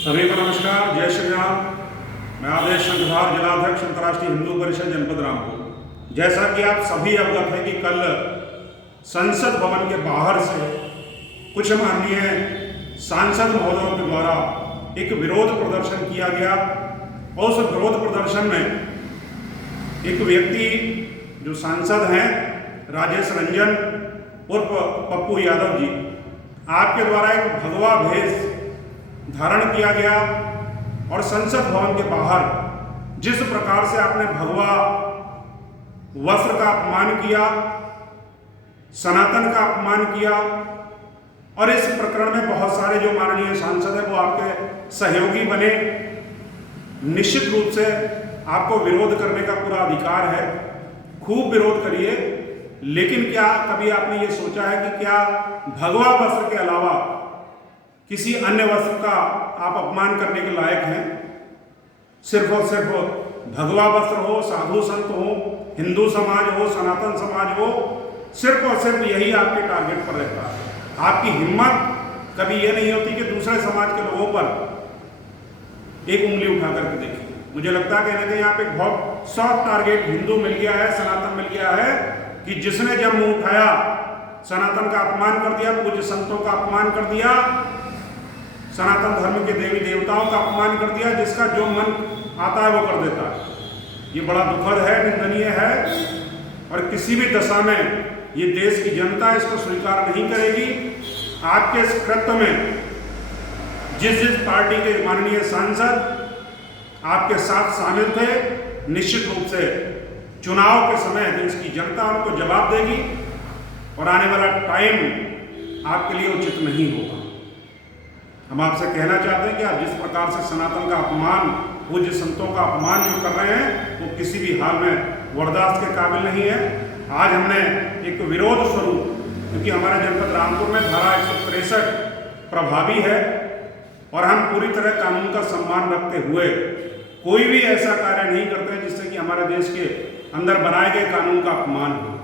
सभी को नमस्कार, जय श्री राम। मैं आदेश शंखधार, जिलाध्यक्ष अंतर्राष्ट्रीय हिंदू परिषद जनपद रामपुर। जैसा कि आप सभी अवगत हैं कि कल संसद भवन के बाहर से कुछ माननीय सांसद महोदयों के द्वारा एक विरोध प्रदर्शन किया गया और उस विरोध प्रदर्शन में एक व्यक्ति जो सांसद हैं राजेश रंजन उर्फ पप्पू यादव जी, आपके द्वारा एक भगवा भेष धारण किया गया और संसद भवन के बाहर जिस प्रकार से आपने भगवा वस्त्र का अपमान किया, सनातन का अपमान किया, और इस प्रकरण में बहुत सारे जो माननीय सांसद हैं वो आपके सहयोगी बने। निश्चित रूप से आपको विरोध करने का पूरा अधिकार है, खूब विरोध करिए, लेकिन क्या कभी आपने ये सोचा है कि क्या भगवा वस्त्र के अलावा किसी अन्य वस्त्र का आप अपमान करने के लायक हैं? सिर्फ और सिर्फ भगवा वस्त्र हो, साधु संत हो, हिंदू समाज हो, सनातन समाज हो, सिर्फ और सिर्फ यही आपके टारगेट पर रहता है। आपकी हिम्मत कभी ये नहीं होती कि दूसरे समाज के लोगों पर एक उंगली उठा करके देखिए। मुझे लगता है कहीं ना कहीं आप एक बहुत सॉफ्ट टारगेट हिंदू मिल गया है, सनातन मिल गया है, कि जिसने जब मुंह उठाया सनातन का अपमान कर दिया, पूज्य संतों का अपमान कर दिया, सनातन धर्म के देवी देवताओं का अपमान कर दिया, जिसका जो मन आता है वो कर देता है। ये बड़ा दुखद है, निंदनीय है, और किसी भी दशा में ये देश की जनता इसको स्वीकार नहीं करेगी। आपके इस कृत्य में जिस पार्टी के माननीय सांसद आपके साथ शामिल थे, निश्चित रूप से चुनाव के समय देश की जनता उनको जवाब देगी और आने वाला टाइम आपके लिए उचित नहीं होगा। हम आपसे कहना चाहते हैं कि आप जिस प्रकार से सनातन का अपमान, पूज्य संतों का अपमान जो कर रहे हैं, वो किसी भी हाल में बर्दाश्त के काबिल नहीं है। आज हमने एक विरोध स्वरूप, क्योंकि हमारे जनपद रामपुर में धारा 163 प्रभावी है और हम पूरी तरह कानून का सम्मान रखते हुए कोई भी ऐसा कार्य नहीं करते जिससे कि हमारे देश के अंदर बनाए गए कानून का अपमान हो।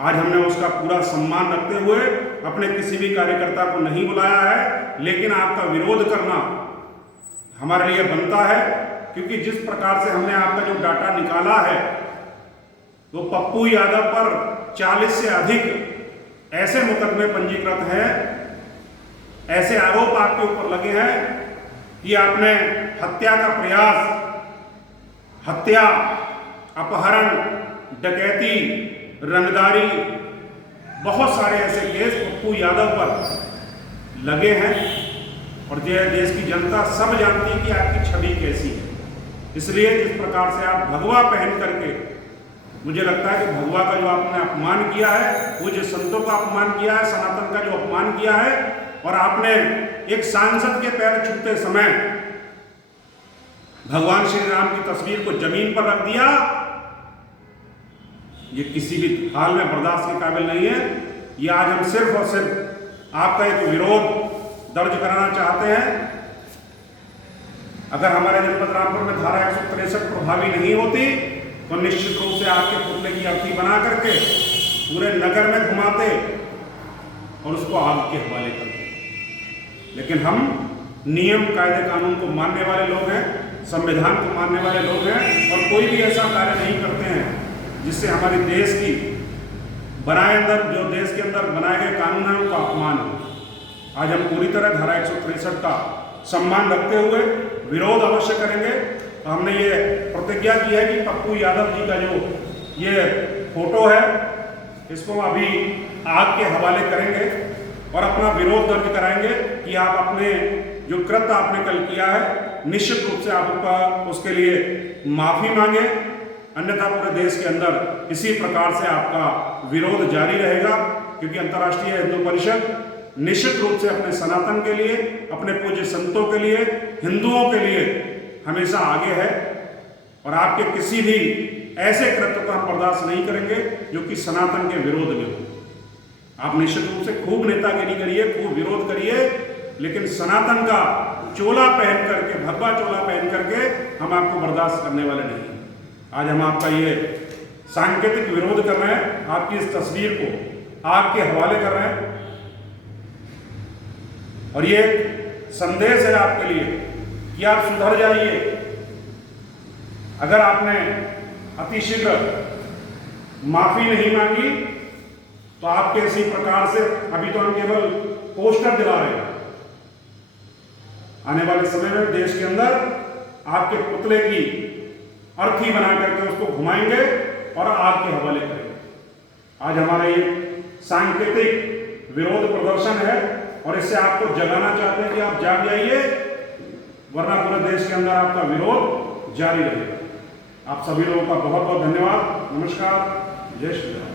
आज हमने उसका पूरा सम्मान रखते हुए अपने किसी भी कार्यकर्ता को नहीं बुलाया है, लेकिन आपका विरोध करना हमारे लिए बनता है, क्योंकि जिस प्रकार से हमने आपका जो डाटा निकाला है, वो पप्पू यादव पर 40 से अधिक ऐसे मुकदमे पंजीकृत हैं, ऐसे आरोप आपके ऊपर लगे हैं कि आपने हत्या का प्रयास, हत्या, अपहरण, डकैती, रंगदारी, बहुत सारे ऐसे केस पप्पू यादव पर लगे हैं। और देश की जनता सब जानती है कि आपकी छवि कैसी है। इसलिए जिस प्रकार से आप भगवा पहन करके, मुझे लगता है कि भगवा का जो आपने अपमान किया है, पूज्य संतों का अपमान किया है, सनातन का जो अपमान किया है, और आपने एक सांसद के पैर छूते समय भगवान श्री राम की तस्वीर को जमीन पर रख दिया, ये किसी भी हाल में बर्दाश्त के काबिल नहीं है। ये आज हम सिर्फ और सिर्फ आपका एक विरोध दर्ज कराना चाहते हैं। अगर हमारे जनपद रामपुर में धारा 163 प्रभावी नहीं होती तो निश्चित रूप से आपके पुतले की अर्थी बना करके पूरे नगर में घुमाते और उसको आग के हवाले करते। लेकिन हम नियम, कायदे, कानून को मानने वाले लोग हैं, संविधान को मानने वाले लोग हैं, और कोई भी ऐसा कार्य नहीं करते हैं जिससे हमारे देश की जो देश के अंदर बनाए गए कानून है उनका अपमान हो। आज हम पूरी तरह धारा 163 का सम्मान रखते हुए विरोध अवश्य करेंगे। तो हमने ये प्रतिज्ञा की है कि पप्पू यादव जी का जो ये फोटो है, इसको अभी आग के हवाले करेंगे और अपना विरोध दर्ज कराएंगे कि आप अपने जो कृत्य आपने कल किया है, निश्चित रूप से आप उसके लिए माफी मांगे, अन्यथा पूरे देश के अंदर इसी प्रकार से आपका विरोध जारी रहेगा। क्योंकि अंतर्राष्ट्रीय हिंदू परिषद निश्चित रूप से अपने सनातन के लिए, अपने पूज्य संतों के लिए, हिंदुओं के लिए हमेशा आगे है, और आपके किसी भी ऐसे कृत्य को हम बर्दाश्त नहीं करेंगे जो कि सनातन के विरोध में हो। आप निश्चित रूप से खूब नेतागिरी करिए, खूब विरोध करिए, लेकिन सनातन का चोला पहन करके, भगवा चोला पहन करके हम आपको बर्दाश्त करने वाले नहीं। आज हम आपका ये सांकेतिक विरोध कर रहे हैं, आपकी इस तस्वीर को आग के हवाले कर रहे हैं, और ये संदेश है आपके लिए कि आप सुधर जाइए। अगर आपने अतिशीघ्र माफी नहीं मांगी तो आपके इसी प्रकार से, अभी तो हम केवल पोस्टर दिला रहे हैं, आने वाले समय में देश के अंदर आपके पुतले की अर्थी बना करके उसको घुमाएंगे और आग के हवाले करेंगे। आज हमारा ये सांकेतिक विरोध प्रदर्शन है और इससे आपको जगाना चाहते हैं कि आप जाग जाइए, वरना पूरे देश के अंदर आपका विरोध जारी रहेगा। आप सभी लोगों का बहुत बहुत धन्यवाद। नमस्कार। जय श्री राम।